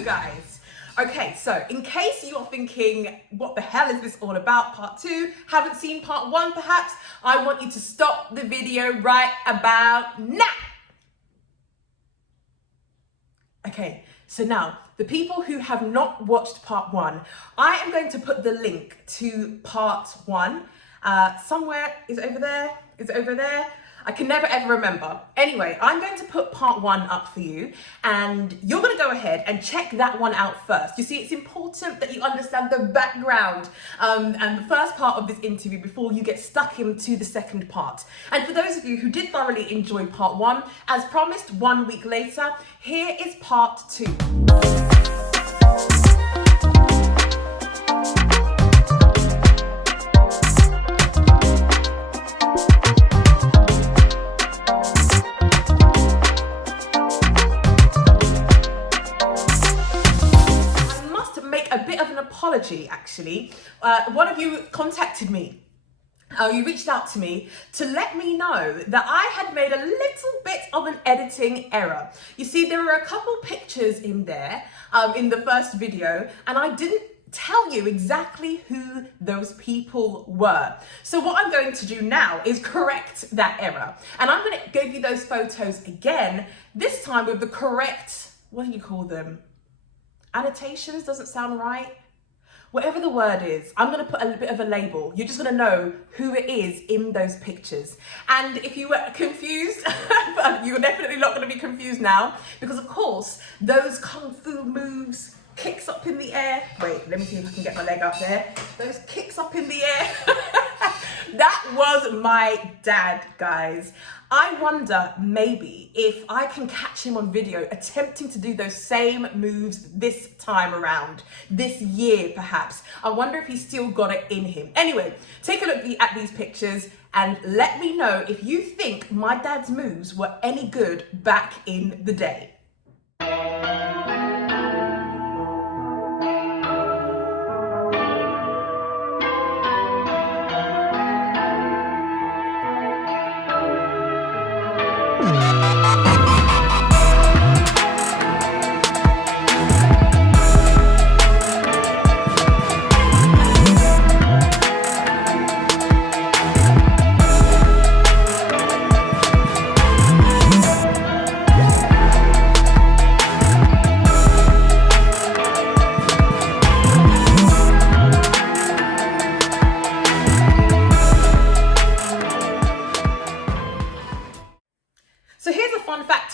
2, guys. Okay, so in case you're thinking, what the hell is this all about, part 2, haven't seen part 1 perhaps, I want you to stop the video right about now. Okay, so now, the people who have not watched part 1, I am going to put the link to part 1 somewhere. Is it over there? Is it over there? I can never ever remember. Anyway, I'm going to put part 1 up for you, and you're going to go ahead and check that one out first. You see, it's important that you understand the background and the first part of this interview before you get stuck into the second part. And for those of you who did thoroughly enjoy part 1, as promised, 1 week later, here is part 2. Apology, actually. One of you contacted me. You reached out to me to let me know that I had made a little bit of an editing error. You see, there were a couple pictures in there in the first video, and I didn't tell you exactly who those people were. So what I'm going to do now is correct that error. And I'm going to give you those photos again, this time with the correct, what do you call them? Annotations doesn't sound right. Whatever the word is, I'm going to put a bit of a label. You're just going to know who it is in those pictures. And if you were confused, you're definitely not going to be confused now, because of course, those kung fu moves, kicks up in the air. Wait, let me see if I can get my leg up there. Those kicks up in the air. That was my dad, guys. I wonder maybe if I can catch him on video attempting to do those same moves this time around, this year perhaps. I wonder if he's still got it in him. Anyway, take a look at these pictures and let me know if you think my dad's moves were any good back in the day.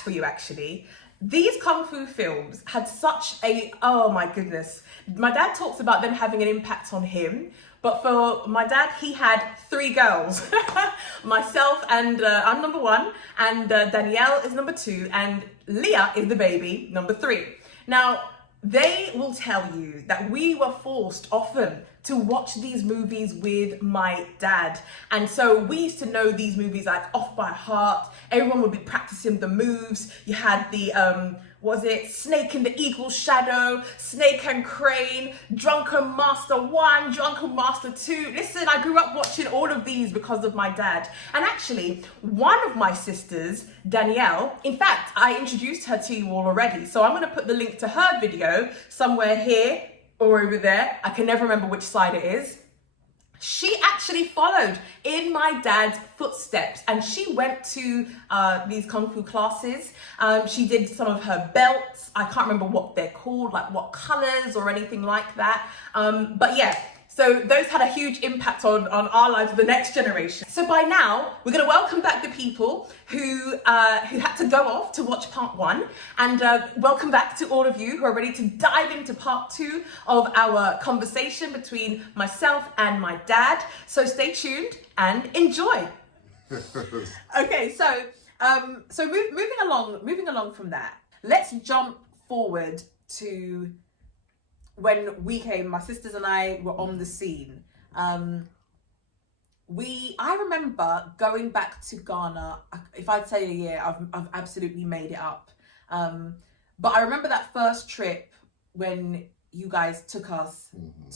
For you, actually, these kung fu films had such a, oh my goodness, my dad talks about them having an impact on him, but for my dad, he had 3 girls. Myself, and I'm number 1, and Danielle is number 2, and Leah is the baby, number 3. Now, they will tell you that we were forced often to watch these movies with my dad. And so we used to know these movies like off by heart. Everyone would be practicing the moves. You had the, was it Snake in the Eagle's Shadow, Snake and Crane, Drunken Master 1, Drunken Master 2. Listen, I grew up watching all of these because of my dad. And actually, one of my sisters, Danielle, in fact, I introduced her to you all already. So I'm gonna put the link to her video somewhere here or over there. I can never remember which side it is. She actually followed in my dad's footsteps, and she went to these kung fu classes. She did some of her belts. I can't remember what they're called, like what colors or anything like that. But yeah, so those had a huge impact on our lives, the next generation. So by now, we're gonna welcome back the people who had to go off to watch part 1, and welcome back to all of you who are ready to dive into part 2 of our conversation between myself and my dad. So stay tuned and enjoy. Okay, so moving along from that, let's jump forward to when we came, my sisters and I were on the scene. I remember going back to Ghana. If I'd say a year, I've absolutely made it up. But I remember that first trip when you guys took us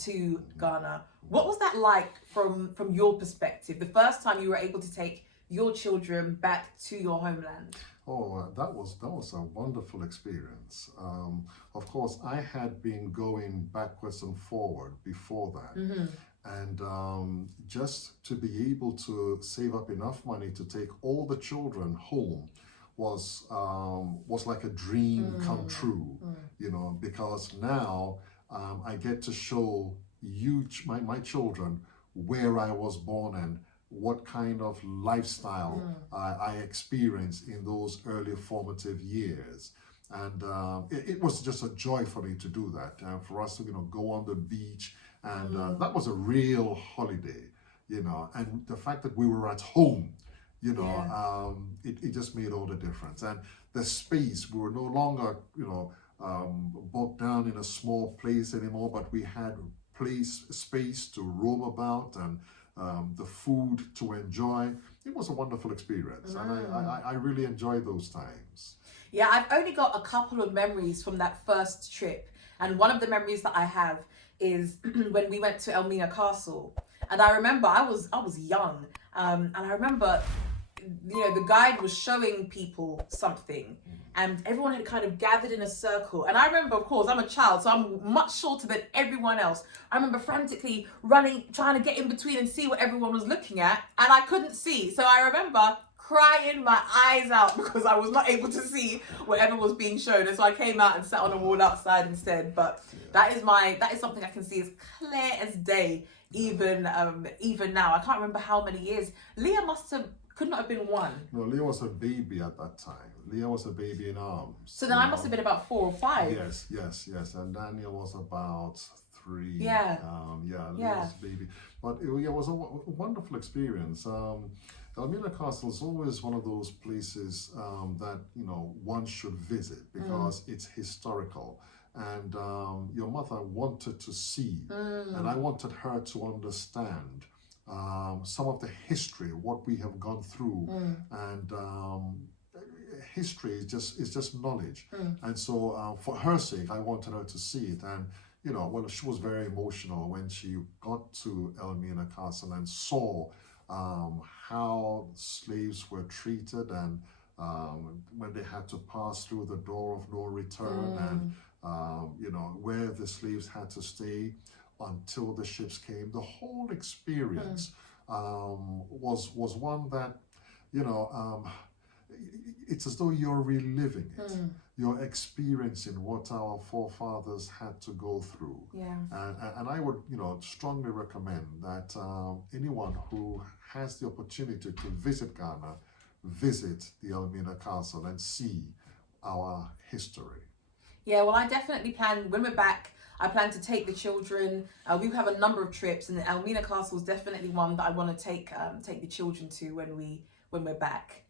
to Ghana. What was that like from your perspective? The first time you were able to take your children back to your homeland? Oh, that was a wonderful experience. Of course, I had been going backwards and forward before that, and just to be able to save up enough money to take all the children home was like a dream come true, you know, because now I get to show my children where I was born and what kind of lifestyle I experienced in those early formative years. And it was just a joy for me to do that, for us to, you know, go on the beach. And that was a real holiday, you know, and the fact that we were at home, you know, it just made all the difference. And the space, we were no longer, you know, bogged down in a small place anymore, but we had space to roam about, and the food to enjoy. It was a wonderful experience, and I really enjoyed those times. Yeah, I've only got a couple of memories from that first trip, and one of the memories that I have is when we went to Elmina Castle. And I remember I was young, and I remember, you know, the guide was showing people something, and everyone had kind of gathered in a circle. And I remember, of course, I'm a child, so I'm much shorter than everyone else. I remember frantically running, trying to get in between and see what everyone was looking at, and I couldn't see. So I remember crying my eyes out because I was not able to see whatever was being shown. And so I came out and sat on a wall outside instead. But that is something I can see as clear as day, even now. I can't remember how many years. Leah could not have been one. No, Leah was a baby at that time. Leah was a baby in arms. So then I must have been about 4 or 5. Yes. And Daniel was about 3. Yeah. Leah was a baby. But it was a wonderful experience. Elmina Castle is always one of those places that, you know, one should visit because it's historical. And your mother wanted to see, and I wanted her to understand some of the history, what we have gone through, and history is just knowledge. And so for her sake, I wanted her to see it. And you know, well, she was very emotional when she got to Elmina Castle and saw how slaves were treated, and when they had to pass through the door of no return, and you know, where the slaves had to stay until the ships came. The whole experience was one that, you know, it's as though you're reliving it. You're experiencing what our forefathers had to go through. Yeah. And I would, you know, strongly recommend that anyone who has the opportunity to visit Ghana, visit the Elmina Castle and see our history. Yeah, well, I definitely plan, when we're back, I plan to take the children. We have a number of trips, and Elmina Castle is definitely one that I want to take the children to when we're back.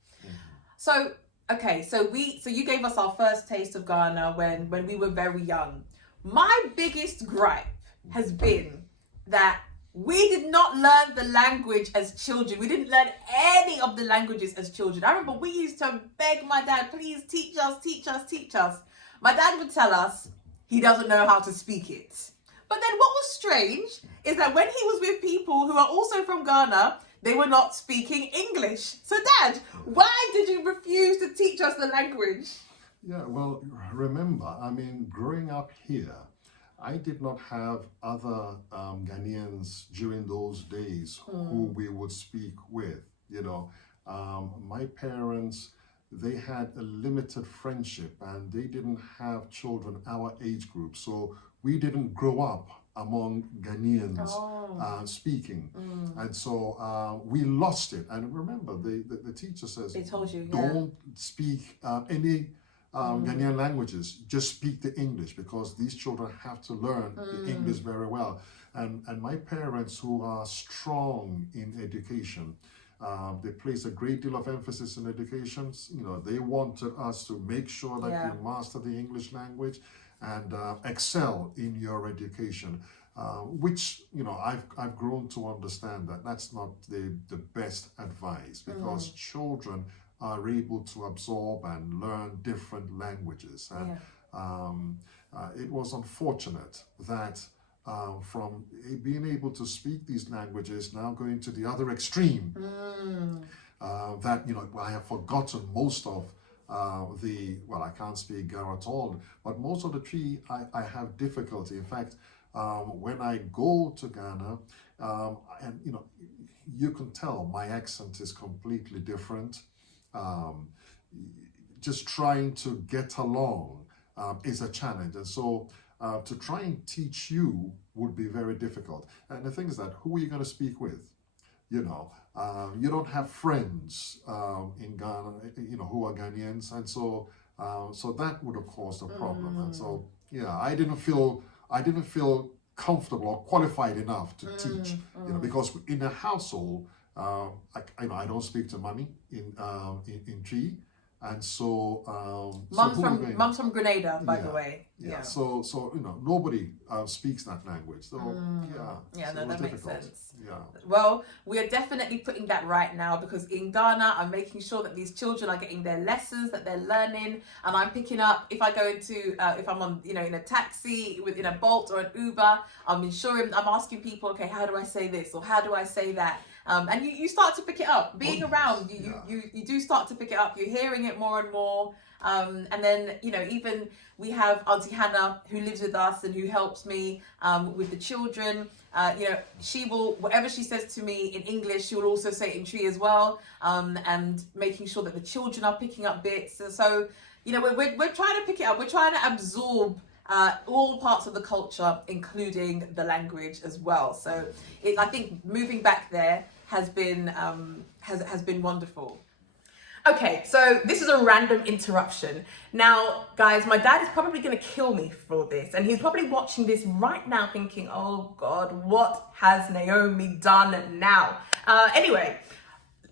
So, okay, so you gave us our first taste of Ghana when we were very young. My biggest gripe has been that we did not learn the language as children. We didn't learn any of the languages as children. I remember we used to beg my dad, please teach us, teach us, teach us. My dad would tell us he doesn't know how to speak it. But then what was strange is that when he was with people who are also from Ghana, they were not speaking English. So Dad, why did you refuse to teach us the language? Yeah, well, remember, I mean, growing up here, I did not have other Ghanaians during those days who we would speak with. You know, my parents, they had a limited friendship, and they didn't have children our age group. So we didn't grow up among Ghanaians speaking. And so we lost it. And remember, the teacher says, they told you, don't speak any Ghanaian languages, just speak the English, because these children have to learn the English very well. And my parents, who are strong in education, they place a great deal of emphasis in education. You know, they wanted us to make sure that you master the English language and excel in your education, which, you know, I've grown to understand that that's not the best advice, because children are able to absorb and learn different languages. And it was unfortunate that from being able to speak these languages, now going to the other extreme, that, you know, I have forgotten most of well, I can't speak Ga at all, but most of the Tree I have difficulty. In fact, when I go to Ghana, and you know, you can tell my accent is completely different. Just trying to get along is a challenge, and so to try and teach you would be very difficult. And the thing is that who are you going to speak with? You know, you don't have friends in Ghana, you know, who are Ghanaians, and so so that would have caused a problem. And so yeah, I didn't feel comfortable or qualified enough to teach, you know, because in a household, I don't speak to mommy in Tree, and so Mum's from Grenada, by the way. Yeah. So you know, nobody speaks that language. So yeah, so no, that makes difficult. sense. Yeah. Well, we are definitely putting that right now, because in Ghana, I'm making sure that these children are getting their lessons, that they're learning, and I'm picking up, if I go into, if I'm on, you know, in a taxi, in a Bolt or an Uber, I'm asking people, okay, how do I say this, or how do I say that? And you start to pick it up. Being around, you do start to pick it up. You're hearing it more and more. And then, you know, even we have Auntie Hannah, who lives with us and who helps me with the children. You know, she will, whatever she says to me in English, she will also say it in Tree as well. And making sure that the children are picking up bits. And so, you know, we're trying to pick it up. We're trying to absorb all parts of the culture, including the language as well. So I think moving back there has been wonderful. Okay, so this is a random interruption. Now, guys, my dad is probably going to kill me for this, and he's probably watching this right now thinking, oh God, what has Naomi done now? Anyway,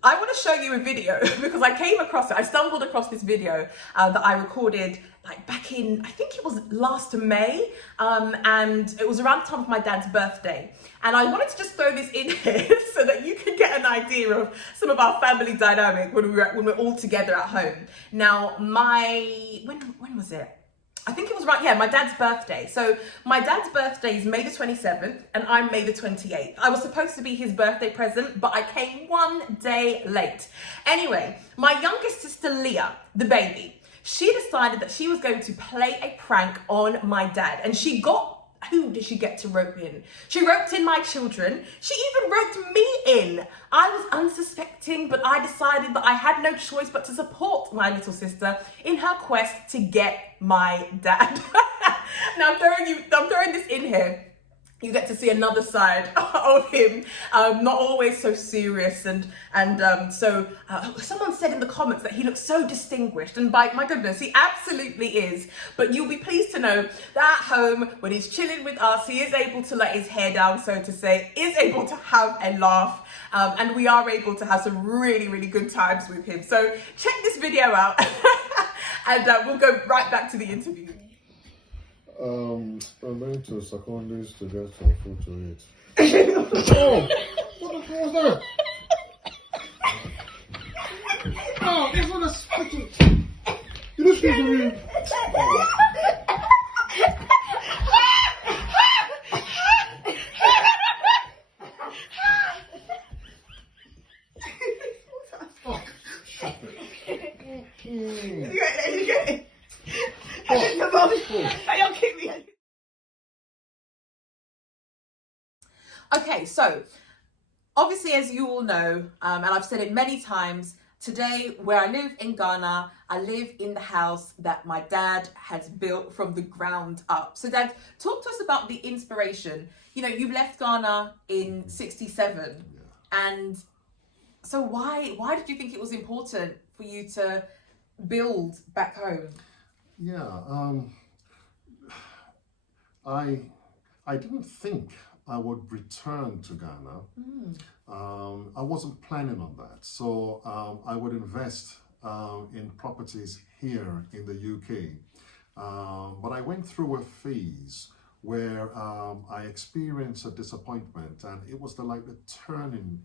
I want to show you a video because I came across it. I stumbled across this video that I recorded like back in, I think it was last May, and it was around the time of my dad's birthday. And I wanted to just throw this in here so that you can get an idea of some of our family dynamic when we're all together at home. Now, when was it? I think it was right, yeah, my dad's birthday. So my dad's birthday is May the 27th and I'm May the 28th. I was supposed to be his birthday present, but I came one day late. Anyway, my youngest sister, Leah, the baby, she decided that she was going to play a prank on my dad, and who did she get to rope in? She roped in my children. She even roped me in. I was unsuspecting, but I decided that I had no choice but to support my little sister in her quest to get my dad. Now I'm throwing this in here. You get to see another side of him, not always so serious, and so someone said in the comments that he looks so distinguished, and by my goodness, he absolutely is. But you'll be pleased to know that at home, when he's chilling with us, he is able to let his hair down, so to say, is able to have a laugh, and we are able to have some really, really good times with him. So check this video out, and we'll go right back to the interview. I'm going to Secondis to get some food to eat. Oh, what the hell was that? Oh, this one is speaking. You don't speak to me. Okay, so obviously, as you all know, and I've said it many times, today where I live in Ghana, I live in the house that my dad has built from the ground up. So Dad, talk to us about the inspiration. You know, you left Ghana in '67, and so why did you think it was important for you to build back home? Yeah, I didn't think I would return to Ghana. I wasn't planning on that. So I would invest in properties here in the UK. But I went through a phase where I experienced a disappointment, and it was the turning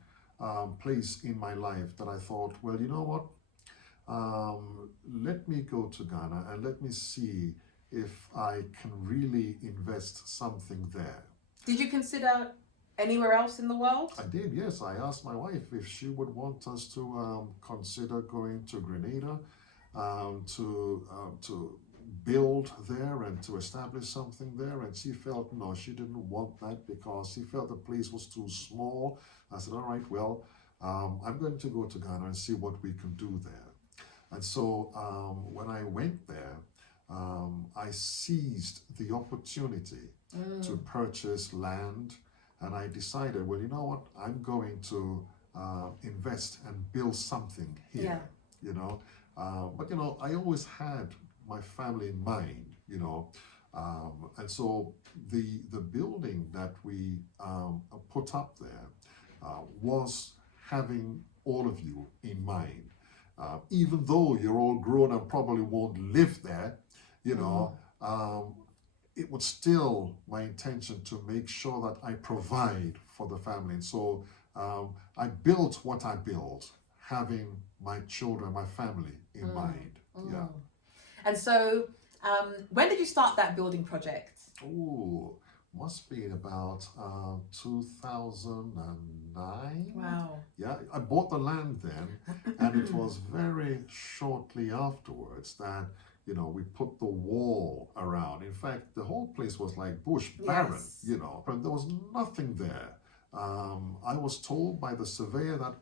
place in my life that I thought, well, you know what? Let me go to Ghana and let me see if I can really invest something there. Did you consider anywhere else in the world? I did, yes. I asked my wife if she would want us to consider going to Grenada. to build there and to establish something there. And she felt, no, she didn't want that because she felt the place was too small. I said, all right, well, I'm going to go to Ghana and see what we can do there. And so when I went there, I seized the opportunity to purchase land, and I decided, well, you know what, I'm going to invest and build something here, you know. But, you know, I always had my family in mind, you know, and so the building that we put up there was having all of you in mind. Even though you're all grown and probably won't live there, you know, it was still my intention to make sure that I provide for the family. And so I built what I built, having my children, my family in mind. Yeah. And so when did you start that building project? Oh, must be about 2009. Wow. Yeah, I bought the land then, and it was very shortly afterwards that, you know, we put the wall around. In fact, the whole place was like bush, barren, you know, and there was nothing there. I was told by the surveyor that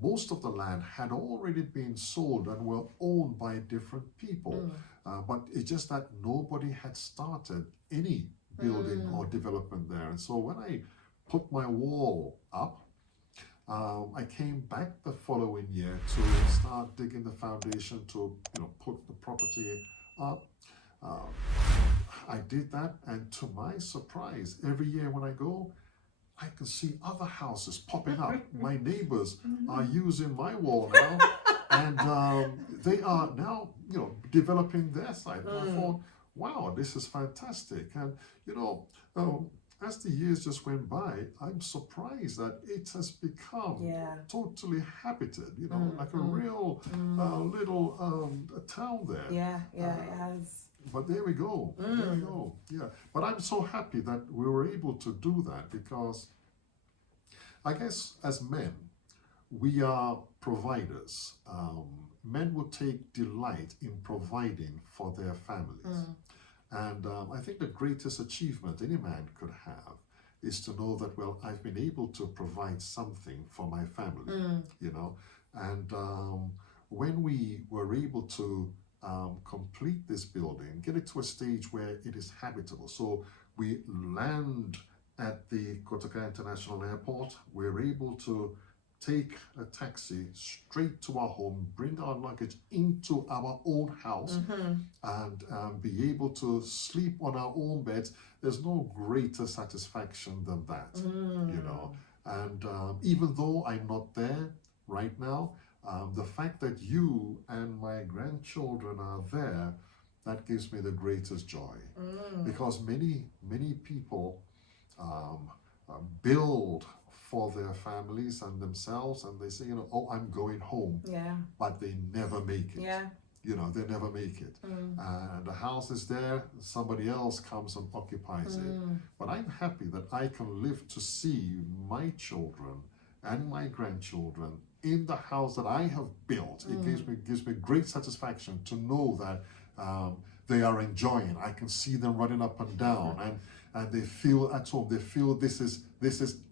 most of the land had already been sold and were owned by different people. But it's just that nobody had started any building or development there. And so when I put my wall up, I came back the following year to start digging the foundation to, you know, put the property up. I did that, and to my surprise, every year when I go, I can see other houses popping up. My neighbors are using my wall now, and they are now, you know, developing their side. And I thought, wow, this is fantastic. And, you know, as the years just went by, I'm surprised that it has become totally habited, you know, like a real little town there. Yeah, it has. But there we go, there we go, yeah. But I'm so happy that we were able to do that, because I guess as men, we are providers. Men will take delight in providing for their families. And I think the greatest achievement any man could have is to know that, well, I've been able to provide something for my family, you know. And when we were able to complete this building, get it to a stage where it is habitable. So we land at the Kotoka International Airport. We're able to take a taxi straight to our home, bring our luggage into our own house, and be able to sleep on our own beds. There's no greater satisfaction than that, you know. And even though I'm not there right now, the fact that you and my grandchildren are there, that gives me the greatest joy. Because many people build for their families and themselves, and they say, you know, oh, I'm going home. But they never make it. You know, they never make it. And the house is there, somebody else comes and occupies it. But I'm happy that I can live to see my children and my grandchildren in the house that I have built. It gives me great satisfaction to know that they are enjoying. I can see them running up and down, and they feel at home. They feel this is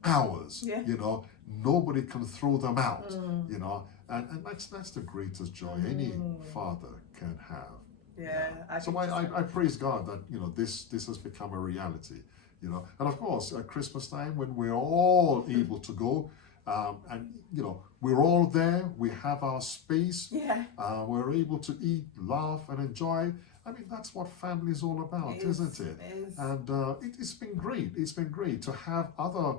ours. You know, nobody can throw them out. You know, and that's the greatest joy any father can have. So I praise God that, you know, this has become a reality. You know, and of course at Christmas time, when we're all able to go, and you know, we're all there, we have our space, we're able to eat, laugh and enjoy. I mean, that's what family is all about, isn't it? And it's been great. It's been great to have other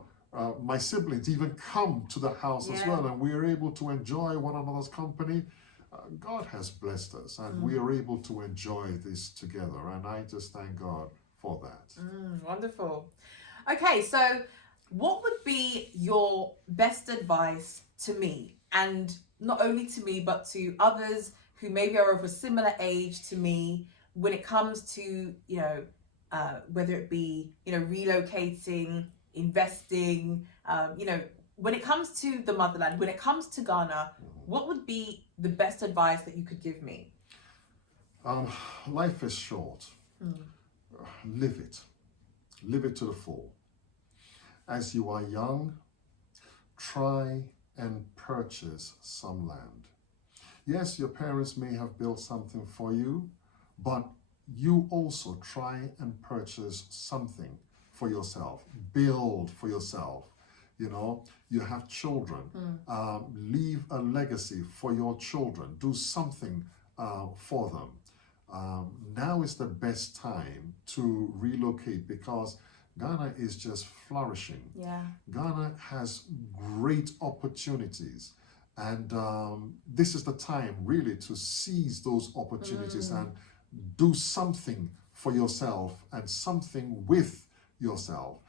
my siblings even come to the house as well, and we are able to enjoy one another's company. God has blessed us, and we are able to enjoy this together, and I just thank God for that. Wonderful. Okay, so what would be your best advice to me, and not only to me, but to others who maybe are of a similar age to me, when it comes to, you know, whether it be, you know, relocating, investing, you know, when it comes to the motherland, when it comes to Ghana, what would be the best advice that you could give me? Life is short. Live it. Live it to the full. As you are young, try and purchase some land. Yes, your parents may have built something for you, but you also try and purchase something for yourself. Build for yourself. You know, you have children. Leave a legacy for your children. Do something for them. Now is the best time to relocate because Ghana is just flourishing. Yeah. Ghana has great opportunities. And this is the time really to seize those opportunities and do something for yourself and something with yourself.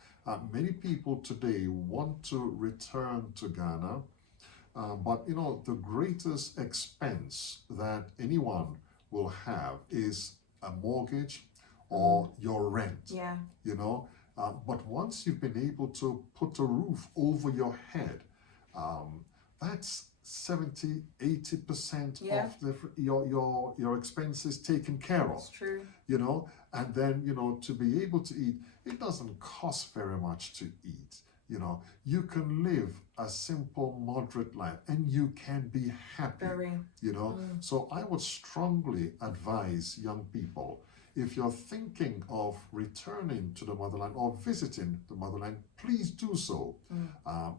Many people today want to return to Ghana, but you know, the greatest expense that anyone will have is a mortgage or your rent. Yeah. You know, but once you've been able to put a roof over your head, that's 70-80% Yeah. of your expenses taken care of. That's true. You know, and then, you know, to be able to eat, it doesn't cost very much to eat. You know, you can live a simple, moderate life and you can be happy. Very. You know, so I would strongly advise young people, if you're thinking of returning to the motherland or visiting the motherland, please do so.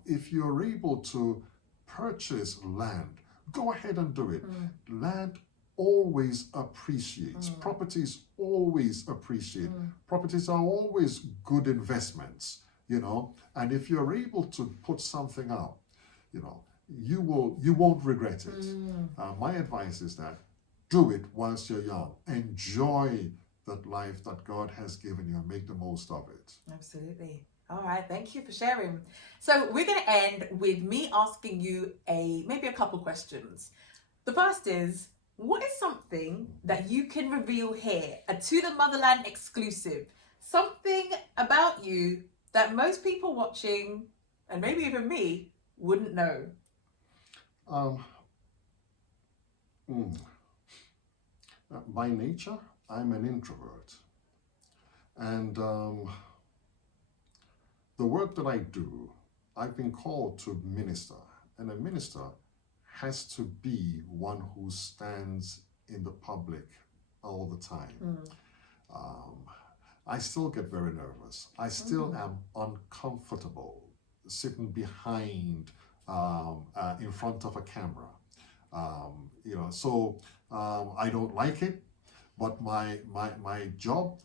If you're able to purchase land, go ahead and do it. Land always appreciates. Properties always appreciate. Properties are always good investments, you know, and if you're able to put something up, you know, you won't regret it. My advice is that do it whilst you're young. Enjoy that life that God has given you and make the most of it. Absolutely. All right, thank you for sharing. So we're going to end with me asking you maybe a couple questions. The first is, what is something that you can reveal here, a To the Motherland exclusive, something about you that most people watching, and maybe even me, wouldn't know? By nature, I'm an introvert. And the work that I do, I've been called to minister. And a minister has to be one who stands in the public all the time. I still get very nervous. I still am uncomfortable sitting behind, in front of a camera. You know, so I don't like it, but my job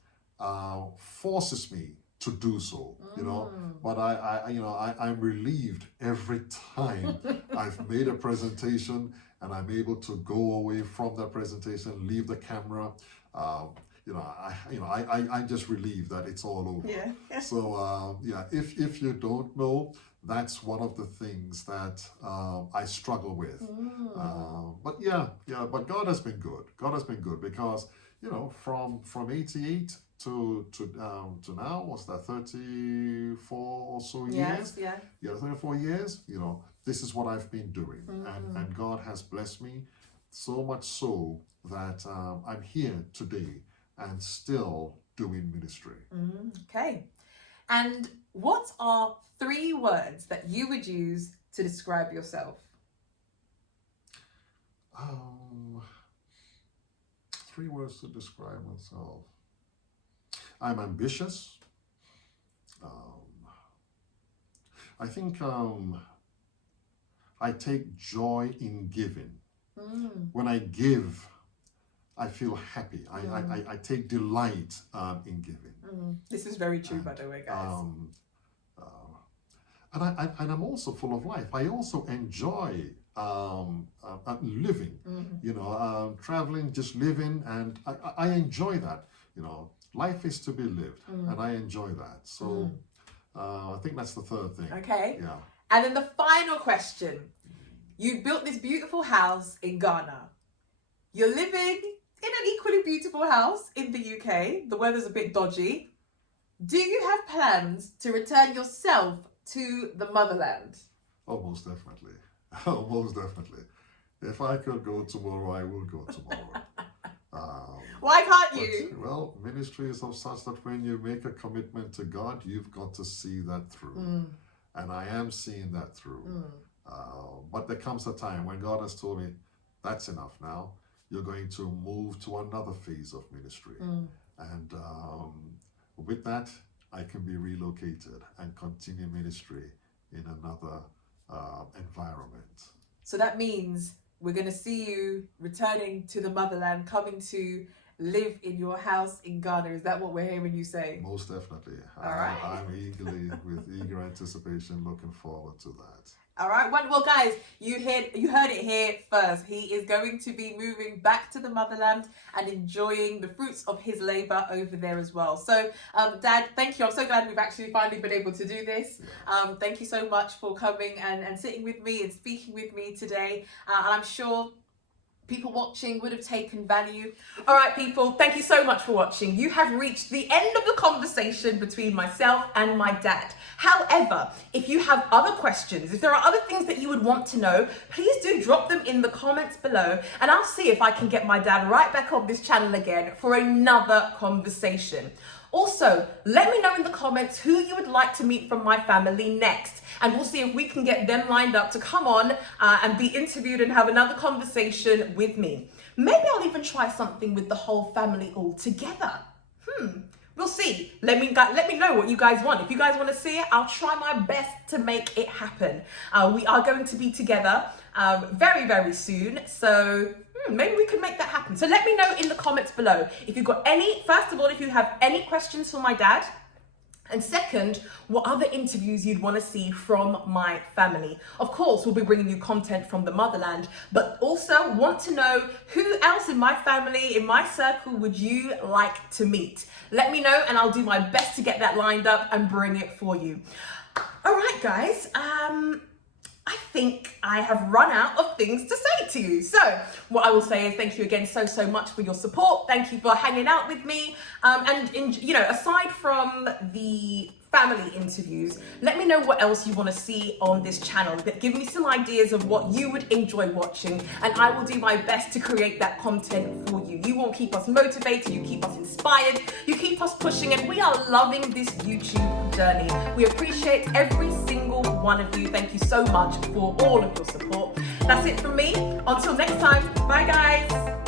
forces me to do so, you know, but I'm relieved every time I've made a presentation and I'm able to go away from that presentation, leave the camera. I'm just relieved that it's all over. Yeah. So if you don't know, that's one of the things that I struggle with. But God has been good. God has been good because, you know, from 88 to now, what's that, 34 or so years? Yeah. 34 years, you know, this is what I've been doing. And God has blessed me so much so that I'm here today and still doing ministry. Okay. And what are 3 words that you would use to describe yourself? 3 words to describe myself. I'm ambitious. I think I take joy in giving. When I give, I feel happy. I take delight in giving. This is very true, by the way, guys. And I'm also full of life. I also enjoy living, you know, traveling, just living, and I enjoy that. You know, life is to be lived, and I enjoy that. So I think that's the 3rd thing. Okay. Yeah. And then the final question. You built this beautiful house in Ghana. You're living in an equally beautiful house in the UK. The weather's a bit dodgy. Do you have plans to return yourself to the motherland? Oh, most definitely. Oh, most definitely. If I could go tomorrow, I will go tomorrow. Why can't you? Well, ministry is of such that when you make a commitment to God, you've got to see that through. And I am seeing that through. But there comes a time when God has told me, that's enough now. You're going to move to another phase of ministry. And with that, I can be relocated and continue ministry in another environment. So that means we're going to see you returning to the motherland, coming to live in your house in Ghana. Is that what we're hearing you say? Most definitely. All right. I'm with eager anticipation, looking forward to that. All right. Well, guys, you heard it here first. He is going to be moving back to the motherland and enjoying the fruits of his labor over there as well. So, Dad, thank you. I'm so glad we've actually finally been able to do this. Thank you so much for coming and sitting with me and speaking with me today. And I'm sure people watching would have taken value. All right, people, thank you so much for watching. You have reached the end of the conversation between myself and my dad. However, if you have other questions, if there are other things that you would want to know, please do drop them in the comments below, and I'll see if I can get my dad right back on this channel again for another conversation. Also, let me know in the comments who you would like to meet from my family next, and we'll see if we can get them lined up to come on and be interviewed and have another conversation with me. Maybe I'll even try something with the whole family all together. We'll see. Let me know what you guys want. If you guys want to see it, I'll try my best to make it happen. We are going to be together very, very soon. So maybe we could make that happen. So let me know in the comments below if you've got first of all, if you have any questions for my dad. And second, what other interviews you'd want to see from my family. Of course, we'll be bringing you content from the motherland, but also want to know who else in my family, in my circle, would you like to meet? Let me know and I'll do my best to get that lined up and bring it for you. All right, guys. I think I have run out of things to say to you. So what I will say is thank you again so much for your support. Thank you for hanging out with me. Aside from the family interviews, let me know what else you want to see on this channel. Give me some ideas of what you would enjoy watching, and I will do my best to create that content for you. You will keep us motivated, you keep us inspired, you keep us pushing, and we are loving this YouTube journey. We appreciate every single one of you. Thank you so much for all of your support. That's it from me. Until next time, bye guys.